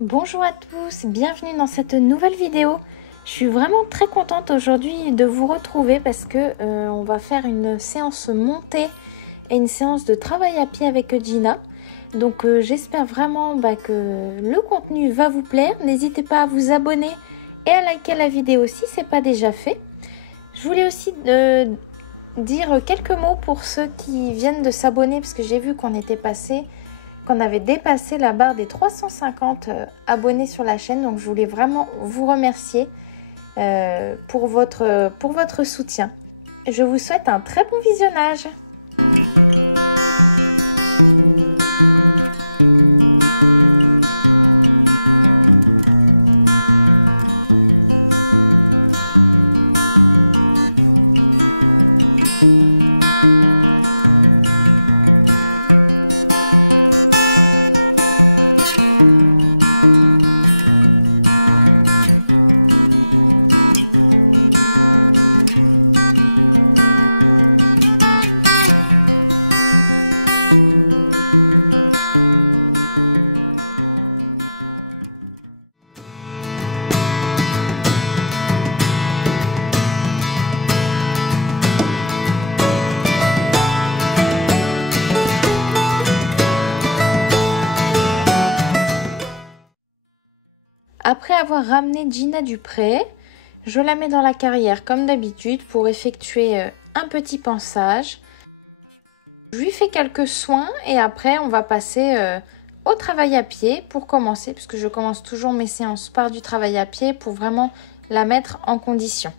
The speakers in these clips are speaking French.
Bonjour à tous, bienvenue dans cette nouvelle vidéo. Je suis vraiment très contente aujourd'hui de vous retrouver parce que on va faire une séance montée et une séance de travail à pied avec Gina. Donc j'espère vraiment que le contenu va vous plaire. N'hésitez pas à vous abonner et à liker la vidéo si ce n'est pas déjà fait. Je voulais aussi dire quelques mots pour ceux qui viennent de s'abonner parce que j'ai vu qu'on avait dépassé la barre des 350 abonnés sur la chaîne. Donc je voulais vraiment vous remercier pour votre soutien. Je vous souhaite un très bon visionnage. Après avoir ramené Gina du pré, je la mets dans la carrière comme d'habitude pour effectuer un petit pansage. Je lui fais quelques soins et après on va passer au travail à pied pour commencer, puisque je commence toujours mes séances par du travail à pied pour vraiment la mettre en condition.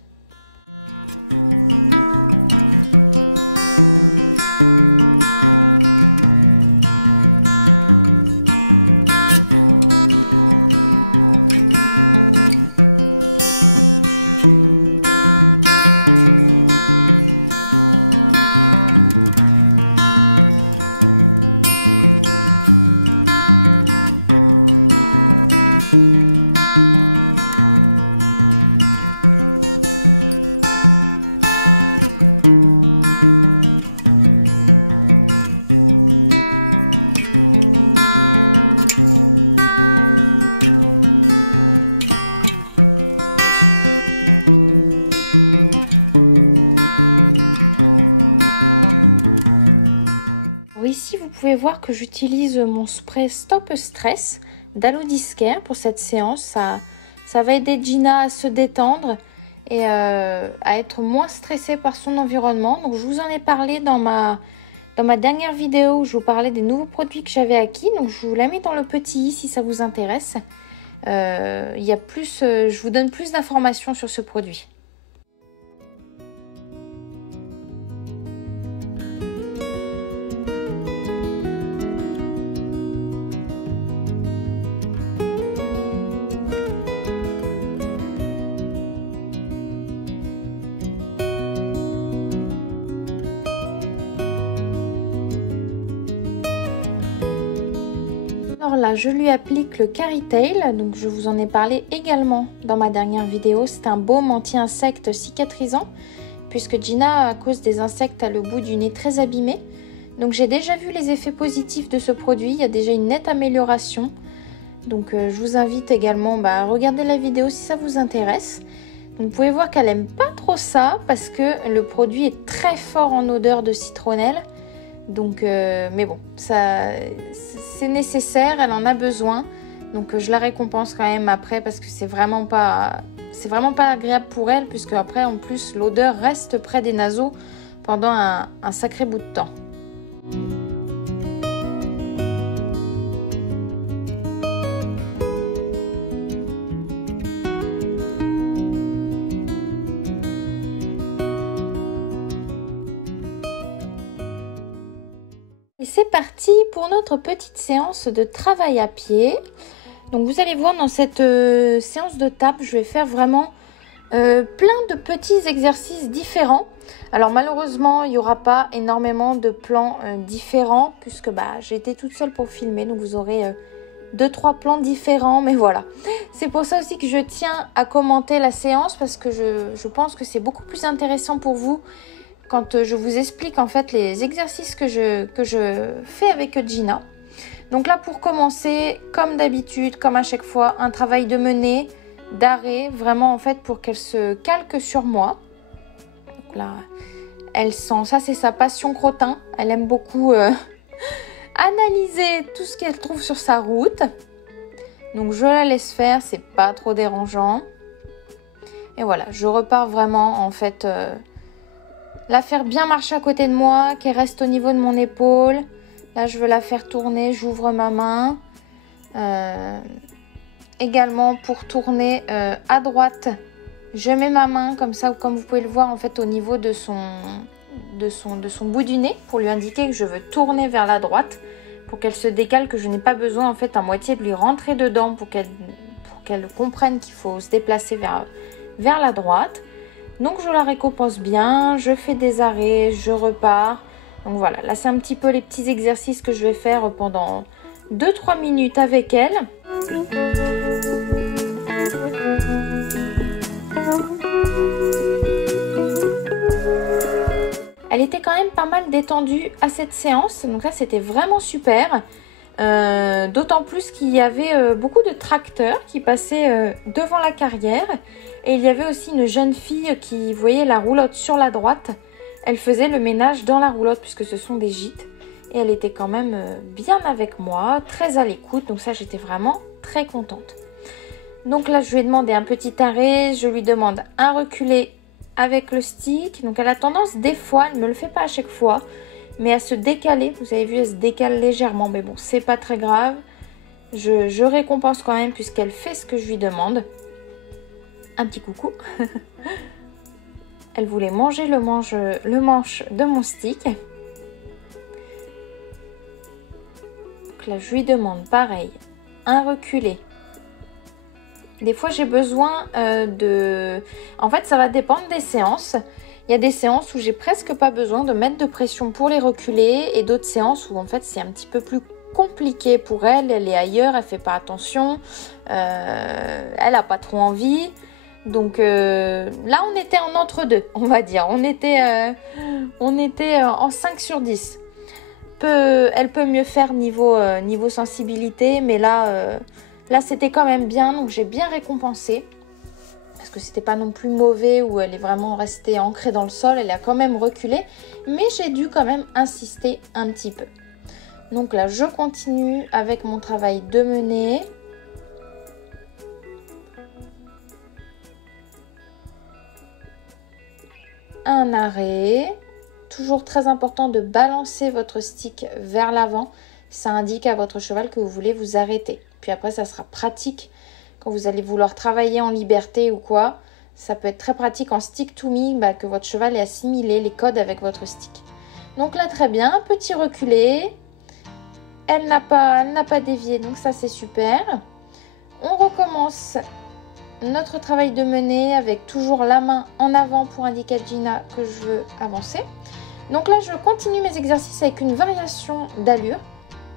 Ici, vous pouvez voir que j'utilise mon spray Stop Stress d'Alodiscare pour cette séance. Ça va aider Gina à se détendre et à être moins stressée par son environnement. Donc, je vous en ai parlé dans ma dernière vidéo où je vous parlais des nouveaux produits que j'avais acquis. Donc, je vous la mets dans le petit i si ça vous intéresse. Je vous donne plus d'informations sur ce produit. Alors là, je lui applique le Caritail, donc je vous en ai parlé également dans ma dernière vidéo. C'est un baume anti-insectes cicatrisant, puisque Gina, à cause des insectes, a le bout du nez très abîmé. Donc j'ai déjà vu les effets positifs de ce produit, il y a déjà une nette amélioration. Donc je vous invite également à regarder la vidéo si ça vous intéresse. Donc, vous pouvez voir qu'elle n'aime pas trop ça, parce que le produit est très fort en odeur de citronnelle. Donc, mais bon, c'est nécessaire, elle en a besoin. Donc, je la récompense quand même après parce que c'est vraiment pas agréable pour elle, puisque après, en plus, l'odeur reste près des naseaux pendant un sacré bout de temps. Et c'est parti pour notre petite séance de travail à pied. Donc vous allez voir dans cette séance de tape, je vais faire vraiment plein de petits exercices différents. Alors malheureusement, il n'y aura pas énormément de plans différents puisque j'ai été toute seule pour filmer. Donc vous aurez 2-3 plans différents, mais voilà. C'est pour ça aussi que je tiens à commenter la séance parce que je pense que c'est beaucoup plus intéressant pour vous quand je vous explique en fait les exercices que je fais avec Gina. Donc là, pour commencer, comme d'habitude, comme à chaque fois, un travail de menée, d'arrêt, vraiment en fait pour qu'elle se calque sur moi. Donc là, elle sent, ça c'est sa passion crottin, elle aime beaucoup analyser tout ce qu'elle trouve sur sa route. Donc je la laisse faire, c'est pas trop dérangeant. Et voilà, je repars vraiment en fait la faire bien marcher à côté de moi, qu'elle reste au niveau de mon épaule. Là je veux la faire tourner, j'ouvre ma main. Également pour tourner à droite, je mets ma main comme ça, comme vous pouvez le voir en fait au niveau de son bout du nez pour lui indiquer que je veux tourner vers la droite pour qu'elle se décale, que je n'ai pas besoin en fait à moitié de lui rentrer dedans pour qu'elle comprenne qu'il faut se déplacer vers la droite. Donc je la récompense bien, je fais des arrêts, je repars. Donc voilà, là c'est un petit peu les petits exercices que je vais faire pendant 2-3 minutes avec elle. Elle était quand même pas mal détendue à cette séance, donc là c'était vraiment super. D'autant plus qu'il y avait beaucoup de tracteurs qui passaient devant la carrière. Et il y avait aussi une jeune fille qui voyait la roulotte sur la droite. Elle faisait le ménage dans la roulotte puisque ce sont des gîtes. Et elle était quand même bien avec moi, très à l'écoute. Donc ça, j'étais vraiment très contente. Donc là, je lui ai demandé un petit arrêt. Je lui demande un reculé avec le stick. Donc elle a tendance des fois, elle ne me le fait pas à chaque fois, mais à se décaler. Vous avez vu, elle se décale légèrement. Mais bon, c'est pas très grave. Je récompense quand même puisqu'elle fait ce que je lui demande. Un petit coucou. Elle voulait manger le manche de mon stick. Donc là, je lui demande pareil, un reculé. Des fois, j'ai besoin En fait, ça va dépendre des séances. Il y a des séances où j'ai presque pas besoin de mettre de pression pour les reculer et d'autres séances où en fait, c'est un petit peu plus compliqué pour elle. Elle est ailleurs, elle fait pas attention. Elle a pas trop envie. Donc là, on était en entre-deux, on va dire. On était en 5 sur 10. Elle peut mieux faire niveau sensibilité, mais là c'était quand même bien. Donc j'ai bien récompensé. Parce que c'était pas non plus mauvais où elle est vraiment restée ancrée dans le sol. Elle a quand même reculé. Mais j'ai dû quand même insister un petit peu. Donc là, je continue avec mon travail de menée. Un arrêt. Toujours très important de balancer votre stick vers l'avant. Ça indique à votre cheval que vous voulez vous arrêter. Puis après, ça sera pratique quand vous allez vouloir travailler en liberté ou quoi. Ça peut être très pratique en stick to me, que votre cheval ait assimilé les codes avec votre stick. Donc là, très bien. Petit reculé. Elle n'a pas dévié, donc ça, c'est super. On recommence notre travail de menée avec toujours la main en avant pour indiquer à Gina que je veux avancer. Donc là, je continue mes exercices avec une variation d'allure.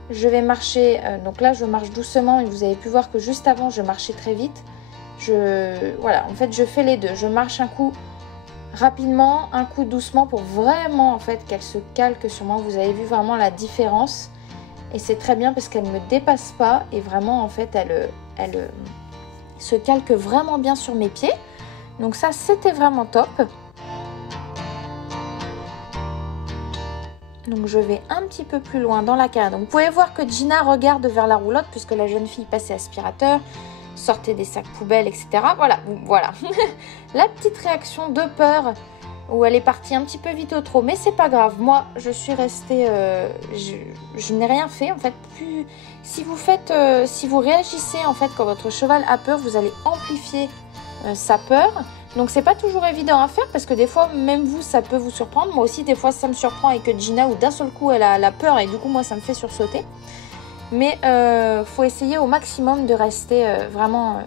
Je vais marcher, donc là, je marche doucement et vous avez pu voir que juste avant, je marchais très vite. Voilà, en fait, je fais les deux. Je marche un coup rapidement, un coup doucement pour vraiment, en fait, qu'elle se calque sur moi. Vous avez vu vraiment la différence. Et c'est très bien parce qu'elle ne me dépasse pas et vraiment, en fait, elle se calque vraiment bien sur mes pieds. Donc ça, c'était vraiment top. Donc je vais un petit peu plus loin dans la carrière. Donc vous pouvez voir que Gina regarde vers la roulotte puisque la jeune fille passait aspirateur, sortait des sacs poubelles, etc. Voilà. La petite réaction de peur où elle est partie un petit peu vite au trot. Mais c'est pas grave. Moi, je suis restée... je n'ai rien fait. En fait, si vous réagissez en fait quand votre cheval a peur, vous allez amplifier sa peur. Donc c'est pas toujours évident à faire parce que des fois même vous ça peut vous surprendre. Moi aussi des fois ça me surprend avec Gina où d'un seul coup elle a la peur et du coup moi ça me fait sursauter. Mais faut essayer au maximum de rester vraiment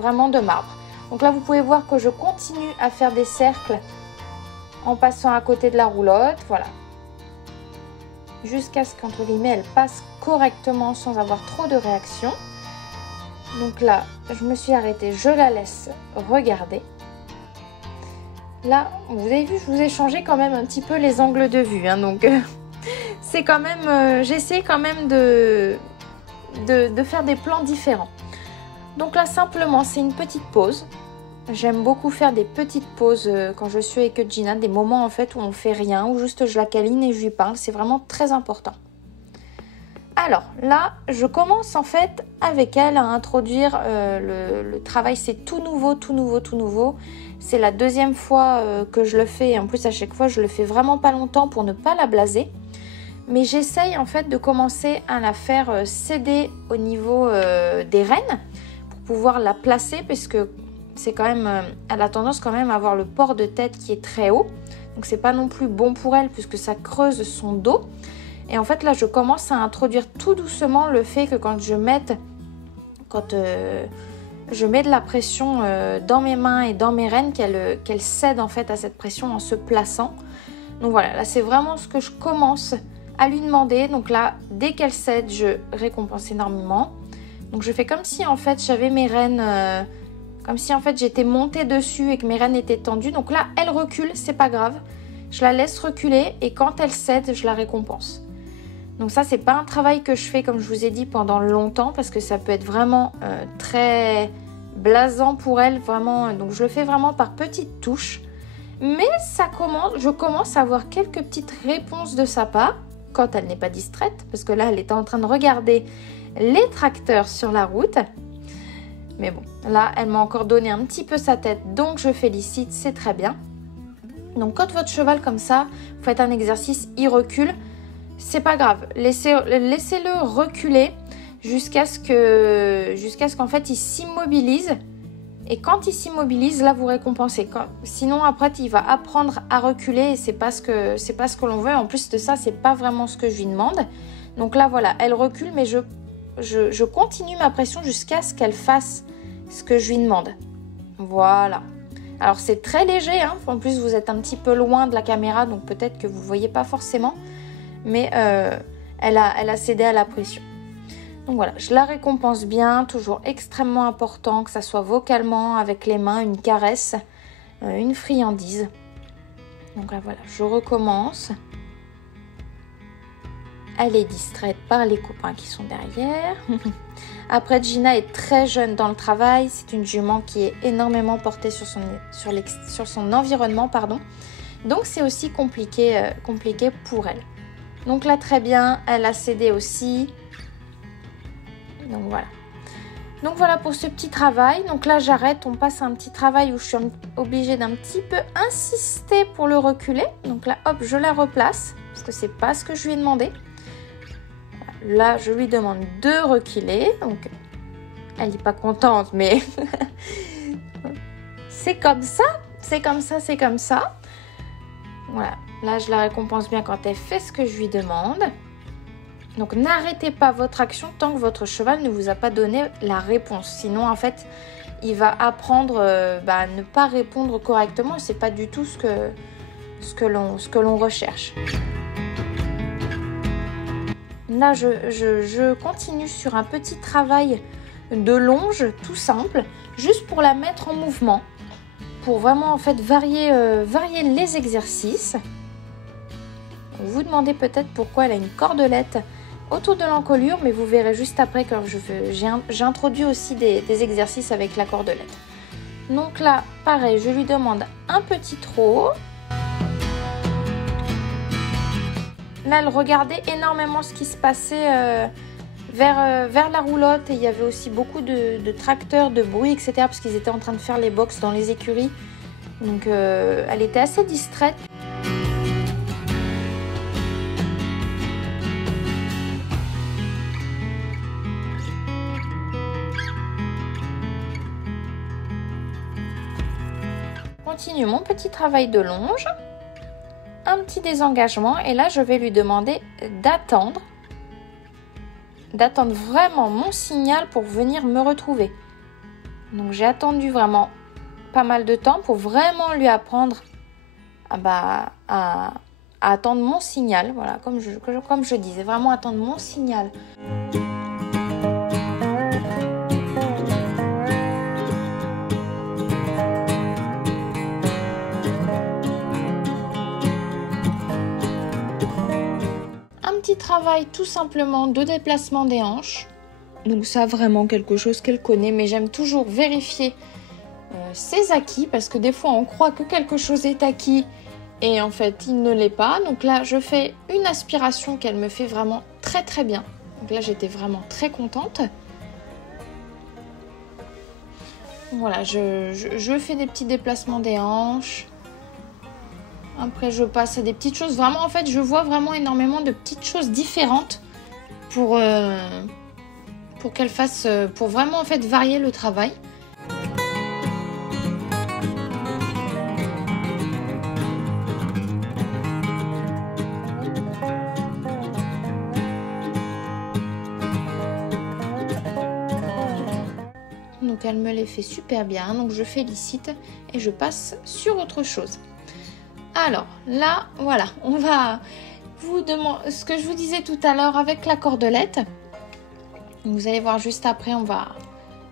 de marbre. Donc là vous pouvez voir que je continue à faire des cercles en passant à côté de la roulotte, voilà. Jusqu'à ce qu'entre guillemets elle passe correctement sans avoir trop de réaction. Donc là je me suis arrêtée, je la laisse regarder. Là, vous avez vu, je vous ai changé quand même un petit peu les angles de vue. Donc, c'est quand même... j'essaie quand même de de faire des plans différents. Donc là, simplement, c'est une petite pause. J'aime beaucoup faire des petites pauses quand je suis avec Gina, des moments en fait où on fait rien, où juste je la câline et je lui parle. C'est vraiment très important. Alors là, je commence en fait avec elle à introduire le travail. C'est tout nouveau, tout nouveau, tout nouveau. C'est la deuxième fois que je le fais. Et en plus, à chaque fois, je le fais vraiment pas longtemps pour ne pas la blaser. Mais j'essaye en fait de commencer à la faire céder au niveau des rênes pour pouvoir la placer parce que c'est quand même, elle a tendance quand même à avoir le port de tête qui est très haut. Donc c'est pas non plus bon pour elle puisque ça creuse son dos. Et en fait là je commence à introduire tout doucement le fait que quand je mets de la pression dans mes mains et dans mes rênes, qu'elle cède en fait à cette pression en se plaçant. Donc voilà, là c'est vraiment ce que je commence à lui demander. Donc là dès qu'elle cède, je récompense énormément. Donc je fais comme si en fait j'avais mes rênes, comme si en fait j'étais montée dessus et que mes rênes étaient tendues. Donc là elle recule, c'est pas grave. Je la laisse reculer et quand elle cède, je la récompense. Donc ça, c'est pas un travail que je fais, comme je vous ai dit, pendant longtemps parce que ça peut être vraiment très blasant pour elle, vraiment. Donc je le fais vraiment par petites touches. Mais je commence à avoir quelques petites réponses de sa part quand elle n'est pas distraite parce que là, elle était en train de regarder les tracteurs sur la route. Mais bon, là, elle m'a encore donné un petit peu sa tête, donc je félicite, c'est très bien. Donc quand votre cheval comme ça, vous faites un exercice, il recule. C'est pas grave, laissez-le reculer jusqu'à ce qu'en fait il s'immobilise. Et quand il s'immobilise, là vous récompensez. Sinon après il va apprendre à reculer et c'est pas ce que l'on veut. En plus de ça, c'est pas vraiment ce que je lui demande. Donc là voilà, elle recule, mais je continue ma pression jusqu'à ce qu'elle fasse ce que je lui demande. Voilà. Alors c'est très léger, hein. En plus vous êtes un petit peu loin de la caméra, donc peut-être que vous voyez pas forcément. Mais elle a cédé à la pression. Donc voilà, je la récompense bien, toujours extrêmement important que ça soit vocalement, avec les mains, une caresse, une friandise. Donc là voilà, je recommence. Elle est distraite par les copains qui sont derrière. Après, Gina est très jeune dans le travail. C'est une jument qui est énormément portée sur son environnement, pardon. Donc c'est aussi compliqué pour elle. Donc là, très bien, elle a cédé aussi. Donc voilà. Donc voilà pour ce petit travail. Donc là, j'arrête. On passe à un petit travail où je suis obligée d'un petit peu insister pour le reculer. Donc là, hop, je la replace parce que c'est pas ce que je lui ai demandé. Là, je lui demande de reculer. Donc, elle n'est pas contente, mais c'est comme ça. C'est comme ça, c'est comme ça. Voilà. Là, je la récompense bien quand elle fait ce que je lui demande. Donc, n'arrêtez pas votre action tant que votre cheval ne vous a pas donné la réponse. Sinon, en fait, il va apprendre à ne pas répondre correctement. Ce n'est pas du tout ce que l'on recherche. Là, je continue sur un petit travail de longe tout simple, juste pour la mettre en mouvement, pour vraiment en fait varier les exercices. Vous demandez peut-être pourquoi elle a une cordelette autour de l'encolure, mais vous verrez juste après quand j'introduis aussi des exercices avec la cordelette. Donc là, pareil, je lui demande un petit trot. Là, elle regardait énormément ce qui se passait vers la roulotte et il y avait aussi beaucoup de tracteurs, de bruit, etc. parce qu'ils étaient en train de faire les box dans les écuries. Donc, elle était assez distraite. Continue mon petit travail de longe. Un petit désengagement et là je vais lui demander d'attendre vraiment mon signal pour venir me retrouver. Donc j'ai attendu vraiment pas mal de temps pour vraiment lui apprendre à attendre mon signal. Voilà, comme je disais, vraiment attendre mon signal. Petit travail tout simplement de déplacement des hanches. Donc ça, vraiment quelque chose qu'elle connaît, mais j'aime toujours vérifier ses acquis, parce que des fois on croit que quelque chose est acquis et en fait il ne l'est pas. Donc là je fais une aspiration qu'elle me fait vraiment très très bien. Donc là j'étais vraiment très contente. Voilà, je fais des petits déplacements des hanches. Après je passe à des petites choses. Vraiment en fait je vois vraiment énormément de petites choses différentes pour qu'elle fasse, pour vraiment en fait varier le travail. Donc elle me les fait super bien, donc je félicite et je passe sur autre chose. Alors là, voilà, on va vous demander ce que je vous disais tout à l'heure avec la cordelette. Vous allez voir juste après, on va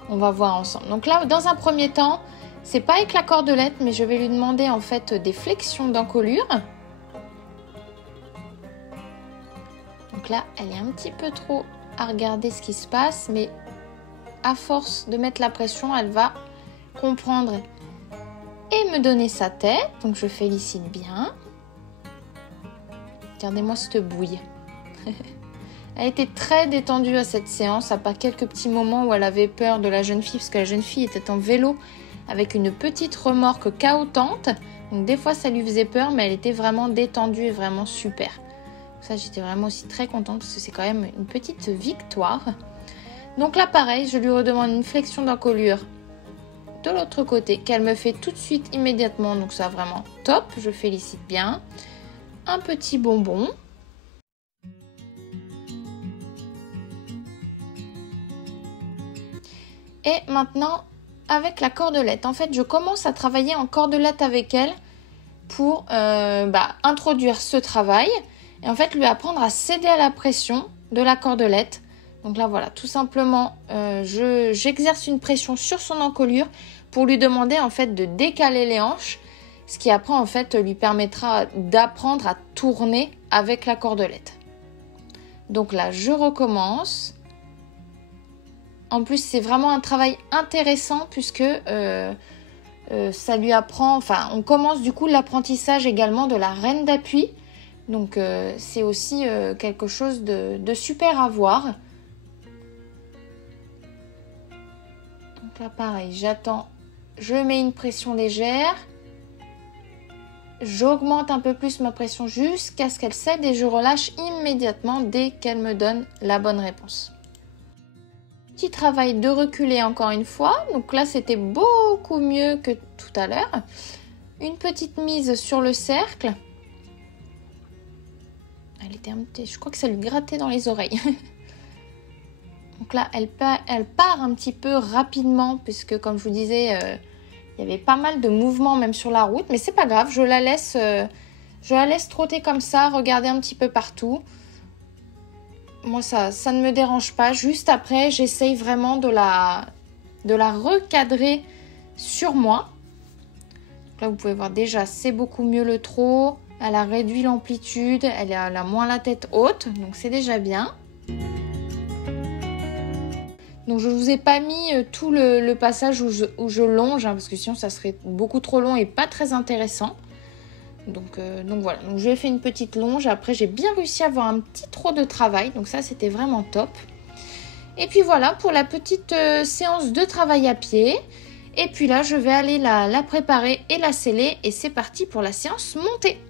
voir ensemble. Donc là, dans un premier temps, c'est pas avec la cordelette, mais je vais lui demander en fait des flexions d'encolure. Donc là, elle est un petit peu trop à regarder ce qui se passe, mais à force de mettre la pression, elle va comprendre et me donner sa tête. Donc je félicite bien. Regardez-moi cette bouille. Elle était très détendue à cette séance, à part quelques petits moments où elle avait peur de la jeune fille, parce que la jeune fille était en vélo avec une petite remorque cahotante. Donc des fois ça lui faisait peur, mais elle était vraiment détendue et vraiment super. Ça, j'étais vraiment aussi très contente, parce que c'est quand même une petite victoire. Donc là, pareil, je lui redemande une flexion d'encolure de l'autre côté, qu'elle me fait tout de suite, immédiatement. Donc ça, vraiment top, je félicite bien. Un petit bonbon. Et maintenant, avec la cordelette. En fait, je commence à travailler en cordelette avec elle pour introduire ce travail. Et en fait, lui apprendre à céder à la pression de la cordelette. Donc là, voilà, tout simplement, j'exerce une pression sur son encolure pour lui demander en fait de décaler les hanches, ce qui après en fait lui permettra d'apprendre à tourner avec la cordelette. Donc là, je recommence. En plus, c'est vraiment un travail intéressant puisque ça lui apprend, enfin, on commence du coup l'apprentissage également de la reine d'appui. Donc c'est aussi quelque chose de super à voir. Donc là, pareil, j'attends, je mets une pression légère, j'augmente un peu plus ma pression jusqu'à ce qu'elle cède et je relâche immédiatement dès qu'elle me donne la bonne réponse. Petit travail de reculer encore une fois, donc là c'était beaucoup mieux que tout à l'heure. Une petite mise sur le cercle. Elle était je crois que ça lui grattait dans les oreilles. Donc là, elle part un petit peu rapidement, puisque comme je vous disais, il y avait pas mal de mouvements même sur la route. Mais c'est pas grave, je la laisse trotter comme ça, regarder un petit peu partout. Moi, ça ne me dérange pas. Juste après, j'essaye vraiment de la recadrer sur moi. Donc là, vous pouvez voir déjà, c'est beaucoup mieux le trot. Elle a réduit l'amplitude, elle a moins la tête haute, donc c'est déjà bien. Donc je ne vous ai pas mis tout le passage où je longe, hein, parce que sinon ça serait beaucoup trop long et pas très intéressant. Donc voilà, donc je vais faire une petite longe. Après j'ai bien réussi à avoir un petit trot de travail, donc ça c'était vraiment top. Et puis voilà pour la petite séance de travail à pied. Et puis là je vais aller la préparer et la sceller et c'est parti pour la séance montée.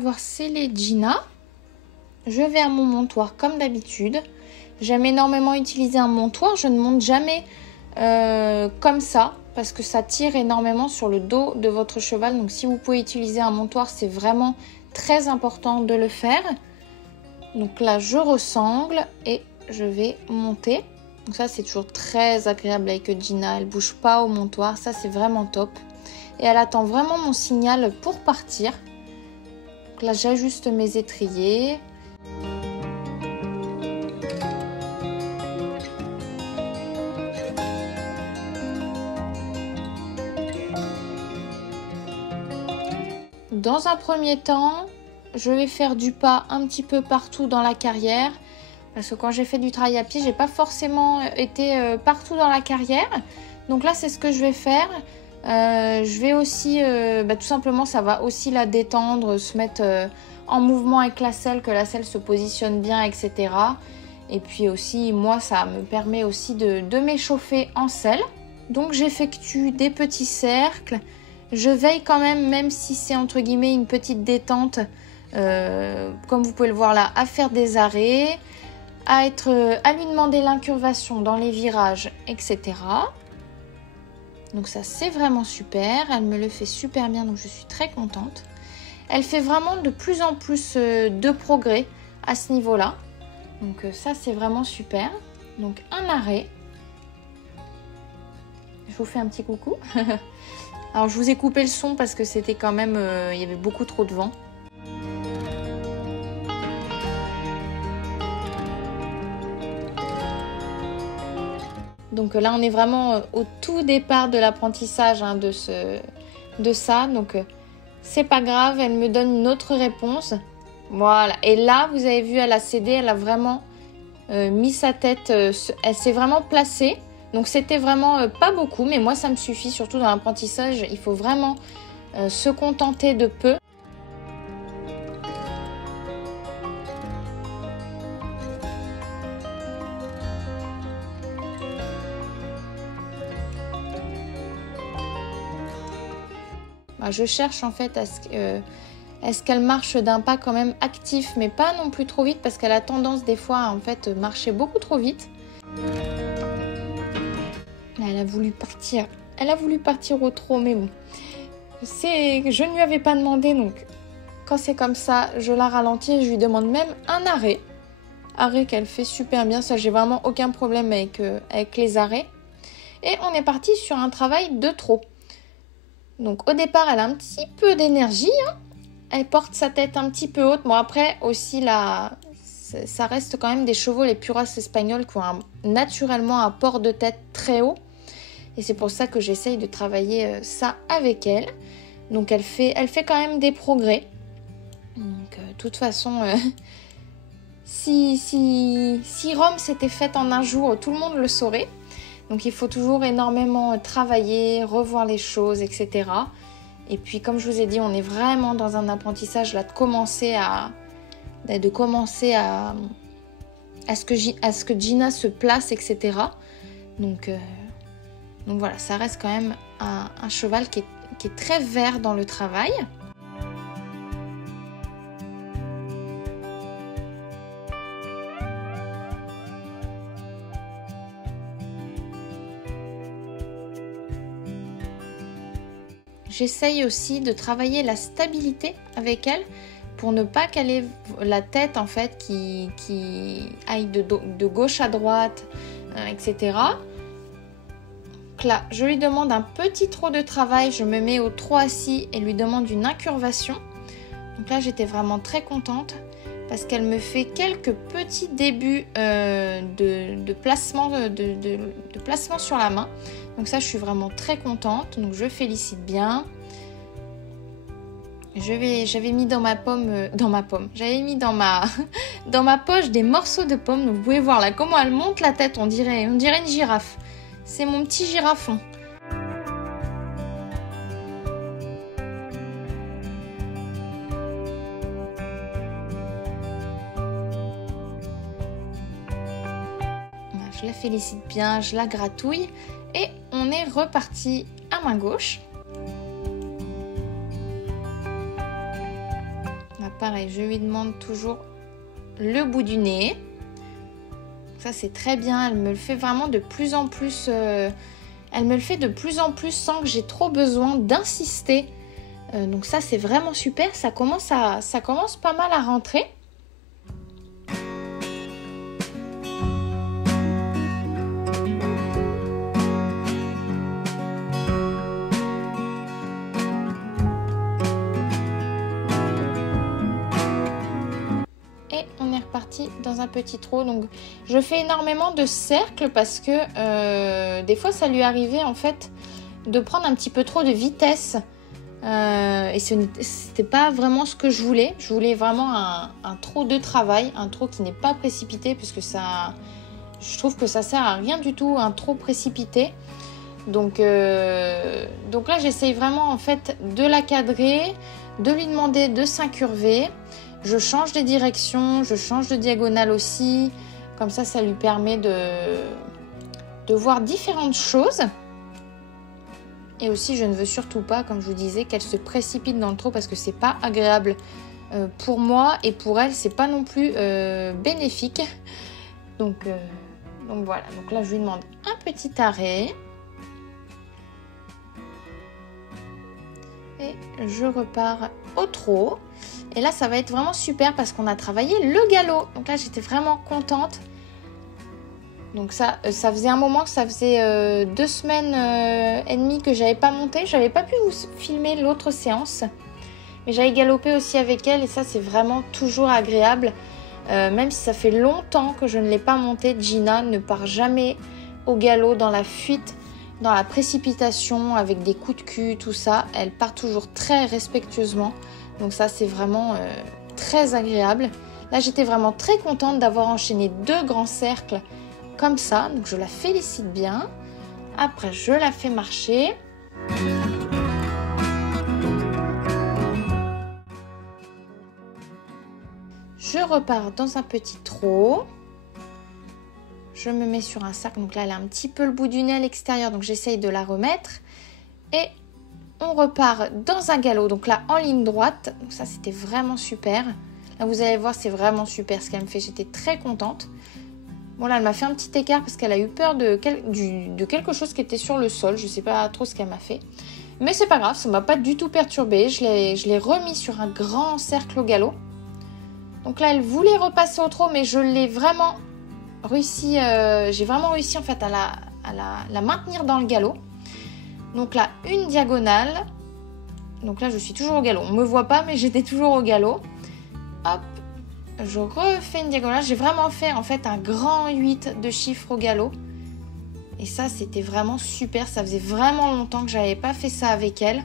avoir scellé Gina, je vais à mon montoir comme d'habitude. J'aime énormément utiliser un montoir. Je ne monte jamais comme ça parce que ça tire énormément sur le dos de votre cheval. Donc si vous pouvez utiliser un montoir, c'est vraiment très important de le faire. Donc là, je ressangle et je vais monter. Donc ça, c'est toujours très agréable avec Gina. Elle ne bouge pas au montoir. Ça, c'est vraiment top. Et elle attend vraiment mon signal pour partir. Donc là, j'ajuste mes étriers. Dans un premier temps, je vais faire du pas un petit peu partout dans la carrière. Parce que quand j'ai fait du travail à pied, j'ai pas forcément été partout dans la carrière. Donc là, c'est ce que je vais faire. Je vais aussi, tout simplement, ça va aussi la détendre, se mettre en mouvement avec la selle, que la selle se positionne bien, etc. Et puis aussi, moi, ça me permet aussi de m'échauffer en selle. Donc j'effectue des petits cercles. Je veille quand même si c'est entre guillemets une petite détente, comme vous pouvez le voir là, à faire des arrêts, à lui demander l'incurvation dans les virages, etc. Donc ça, c'est vraiment super. Elle me le fait super bien, donc je suis très contente. Elle fait vraiment de plus en plus de progrès à ce niveau-là. Donc ça, c'est vraiment super. Donc un arrêt. Je vous fais un petit coucou. Alors je vous ai coupé le son parce que c'était quand même, il y avait beaucoup trop de vent. Donc là on est vraiment au tout départ de l'apprentissage de ça. Donc c'est pas grave, elle me donne une autre réponse. Voilà, et là vous avez vu, elle a cédé, elle a vraiment mis sa tête, elle s'est vraiment placée. Donc c'était vraiment pas beaucoup, mais moi ça me suffit, surtout dans l'apprentissage, il faut vraiment se contenter de peu. Je cherche en fait à ce qu'elle marche d'un pas quand même actif, mais pas non plus trop vite, parce qu'elle a tendance des fois à en fait marcher beaucoup trop vite. Elle a voulu partir au trot, mais bon. Je ne lui avais pas demandé, donc quand c'est comme ça, je la ralentis et je lui demande même un arrêt. Arrêt qu'elle fait super bien, ça j'ai vraiment aucun problème avec les arrêts. Et on est parti sur un travail de trot. Donc au départ, elle a un petit peu d'énergie, hein. Elle porte sa tête un petit peu haute. Bon après aussi ça reste quand même des chevaux, les puras espagnols, qui ont naturellement un port de tête très haut. Et c'est pour ça que j'essaye de travailler ça avec elle. Donc elle fait quand même des progrès. Donc de toute façon, si Rome s'était faite en un jour, tout le monde le saurait. Donc il faut toujours énormément travailler, revoir les choses, etc. Et puis comme je vous ai dit, on est vraiment dans un apprentissage là, de commencer à ce que Gina se place, etc. Donc voilà, ça reste quand même un cheval qui est très vert dans le travail. J'essaye aussi de travailler la stabilité avec elle pour ne pas qu'elle ait la tête en fait qui aille de gauche à droite, etc. Donc là, je lui demande un petit trot de travail, je me mets au trot assis et lui demande une incurvation. Donc là, j'étais vraiment très contente parce qu'elle me fait quelques petits débuts de placement sur la main. Donc ça, je suis vraiment très contente. Donc je félicite bien. J'avais mis j'avais mis dans ma poche des morceaux de pomme. Donc vous pouvez voir là comment elle monte la tête. On dirait une girafe. C'est mon petit girafon. Je la félicite bien, je la gratouille et on est reparti à main gauche. On a pareil, je lui demande toujours le bout du nez. Ça c'est très bien, elle me le fait vraiment de plus en plus, elle me le fait de plus en plus sans que j'ai trop besoin d'insister. Donc ça c'est vraiment super, ça commence pas mal à rentrer. Dans un petit trou. Donc je fais énormément de cercles parce que des fois ça lui arrivait en fait de prendre un petit peu trop de vitesse et c'était pas vraiment ce que je voulais. Je voulais vraiment un trou de travail, un trou qui n'est pas précipité, puisque ça, je trouve que ça sert à rien du tout, un trou précipité. Donc là j'essaye vraiment en fait de la cadrer, de lui demander de s'incurver. Je change de direction, je change de diagonale aussi. Comme ça lui permet de voir différentes choses. Et aussi, je ne veux surtout pas, comme je vous disais, qu'elle se précipite dans le trou parce que c'est pas agréable pour moi et pour elle, c'est pas non plus bénéfique. Donc voilà. Donc là, je lui demande un petit arrêt. Et je repars au trot. Et là, ça va être vraiment super parce qu'on a travaillé le galop. Donc là, j'étais vraiment contente. Donc ça faisait un moment, ça faisait 2 semaines et demie que j'avais pas monté. J'avais pas pu vous filmer l'autre séance. Mais j'avais galopé aussi avec elle et ça, c'est vraiment toujours agréable. Même si ça fait longtemps que je ne l'ai pas montée, Gina ne part jamais au galop dans la fuite, dans la précipitation, avec des coups de cul, tout ça. Elle part toujours très respectueusement. Donc ça, c'est vraiment très agréable. Là, j'étais vraiment très contente d'avoir enchaîné 2 grands cercles comme ça. Donc je la félicite bien. Après, je la fais marcher. Je repars dans un petit trot. Je me mets sur un cercle. Donc là, elle a un petit peu le bout du nez à l'extérieur. Donc j'essaye de la remettre. Et on repart dans un galop, donc là en ligne droite. Donc ça c'était vraiment super. Là vous allez voir, c'est vraiment super ce qu'elle me fait. J'étais très contente. Bon là elle m'a fait un petit écart parce qu'elle a eu peur de quelque chose qui était sur le sol. Je sais pas trop ce qu'elle m'a fait. Mais c'est pas grave, ça m'a pas du tout perturbée. Je l'ai remis sur un grand cercle au galop. Donc là elle voulait repasser au trot, mais je l'ai vraiment réussi. J'ai vraiment réussi en fait à la maintenir dans le galop. Donc là, une diagonale. Donc là, je suis toujours au galop. On ne me voit pas, mais j'étais toujours au galop. Hop, je refais une diagonale. J'ai vraiment fait en fait un grand 8 de chiffres au galop. Et ça, c'était vraiment super. Ça faisait vraiment longtemps que je n'avais pas fait ça avec elle.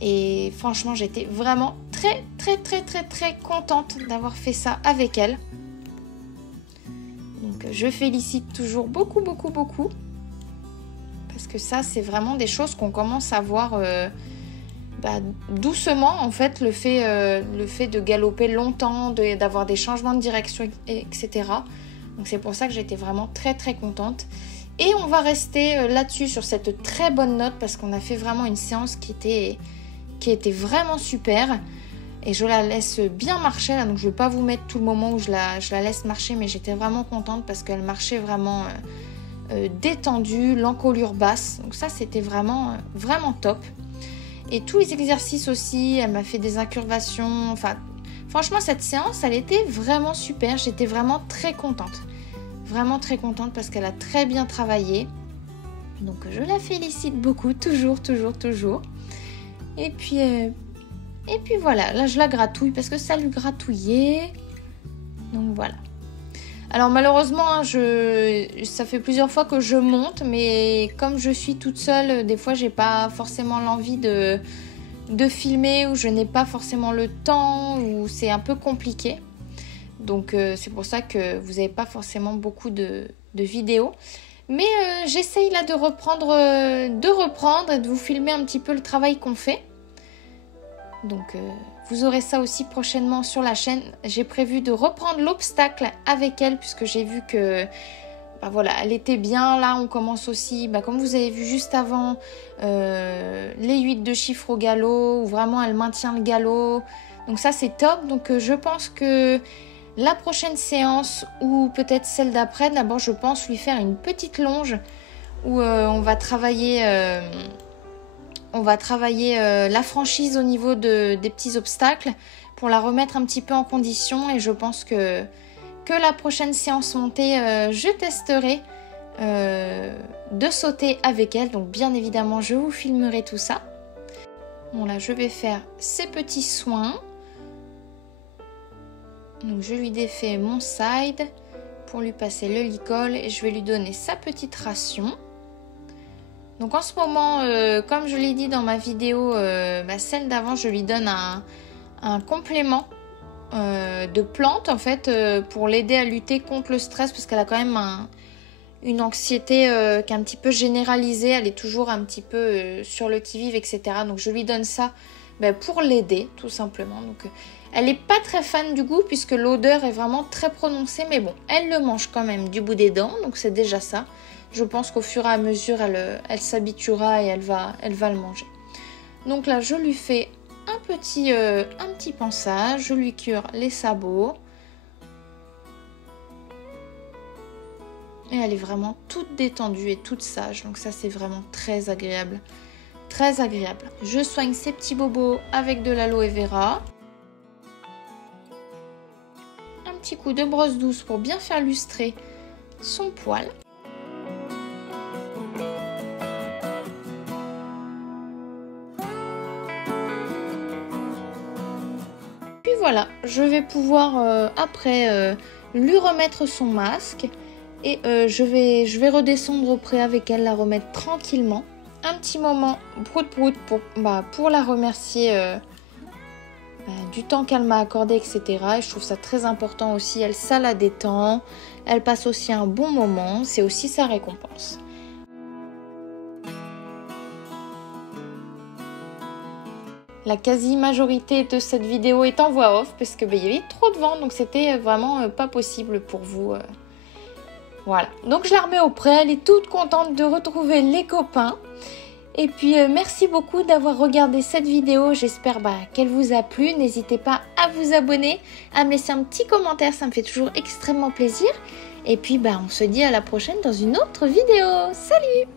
Et franchement, j'étais vraiment très, très, très, très, très contente d'avoir fait ça avec elle. Donc, je félicite toujours beaucoup, beaucoup, beaucoup. Parce que ça, c'est vraiment des choses qu'on commence à voir doucement, en fait, le fait de galoper longtemps, d'avoir des changements de direction, etc. Donc c'est pour ça que j'étais vraiment très très contente. Et on va rester là-dessus sur cette très bonne note parce qu'on a fait vraiment une séance qui était vraiment super. Et je la laisse bien marcher là, donc je ne vais pas vous mettre tout le moment où je la laisse marcher, mais j'étais vraiment contente parce qu'elle marchait vraiment détendue, l'encolure basse. Donc ça, c'était vraiment, vraiment top. Et tous les exercices aussi, elle m'a fait des incurvations. Enfin, franchement, cette séance, elle était vraiment super. J'étais vraiment très contente. Vraiment très contente parce qu'elle a très bien travaillé. Donc, je la félicite beaucoup, toujours, toujours, toujours. Et puis voilà, là, je la gratouille parce que ça lui gratouillait. Donc, voilà. Alors malheureusement, ça fait plusieurs fois que je monte, mais comme je suis toute seule, des fois j'ai pas forcément l'envie de filmer ou je n'ai pas forcément le temps ou c'est un peu compliqué. Donc c'est pour ça que vous n'avez pas forcément beaucoup de vidéos. Mais j'essaye là de reprendre et de vous filmer un petit peu le travail qu'on fait. Donc vous aurez ça aussi prochainement sur la chaîne. J'ai prévu de reprendre l'obstacle avec elle puisque j'ai vu que voilà, elle était bien. Là on commence aussi, comme vous avez vu juste avant, les 8 de chiffres au galop où vraiment elle maintient le galop. Donc ça c'est top. Donc je pense que la prochaine séance ou peut-être celle d'après, d'abord je pense lui faire une petite longe où on va travailler la franchise au niveau des petits obstacles pour la remettre un petit peu en condition. Et je pense que la prochaine séance montée, je testerai de sauter avec elle. Donc bien évidemment, je vous filmerai tout ça. Bon là, je vais faire ces petits soins. Donc je lui défais mon side pour lui passer le licol et je vais lui donner sa petite ration. Donc en ce moment, comme je l'ai dit dans ma vidéo, celle d'avant, je lui donne un complément de plantes en fait pour l'aider à lutter contre le stress parce qu'elle a quand même une anxiété qui est un petit peu généralisée. Elle est toujours un petit peu sur le qui-vive, etc. Donc je lui donne ça pour l'aider tout simplement. Donc elle n'est pas très fan du goût puisque l'odeur est vraiment très prononcée. Mais bon, elle le mange quand même du bout des dents. Donc c'est déjà ça. Je pense qu'au fur et à mesure, elle s'habituera et elle va le manger. Donc là, je lui fais un petit pansage. Je lui cure les sabots. Et elle est vraiment toute détendue et toute sage. Donc ça, c'est vraiment très agréable. Très agréable. Je soigne ces petits bobos avec de l'aloe vera. Un petit coup de brosse douce pour bien faire lustrer son poil. Puis voilà, je vais pouvoir après lui remettre son masque. Et je vais redescendre auprès avec elle, la remettre tranquillement. Un petit moment prout-prout pour la remercier du temps qu'elle m'a accordé, etc. Et je trouve ça très important aussi. Elle, ça la détend. Elle passe aussi un bon moment. C'est aussi sa récompense. La quasi-majorité de cette vidéo est en voix off parce que il y avait trop de vent. Donc c'était vraiment pas possible pour vous. Voilà, donc je la remets auprès, elle est toute contente de retrouver les copains. Et puis merci beaucoup d'avoir regardé cette vidéo, j'espère qu'elle vous a plu. N'hésitez pas à vous abonner, à me laisser un petit commentaire, ça me fait toujours extrêmement plaisir. Et puis on se dit à la prochaine dans une autre vidéo. Salut!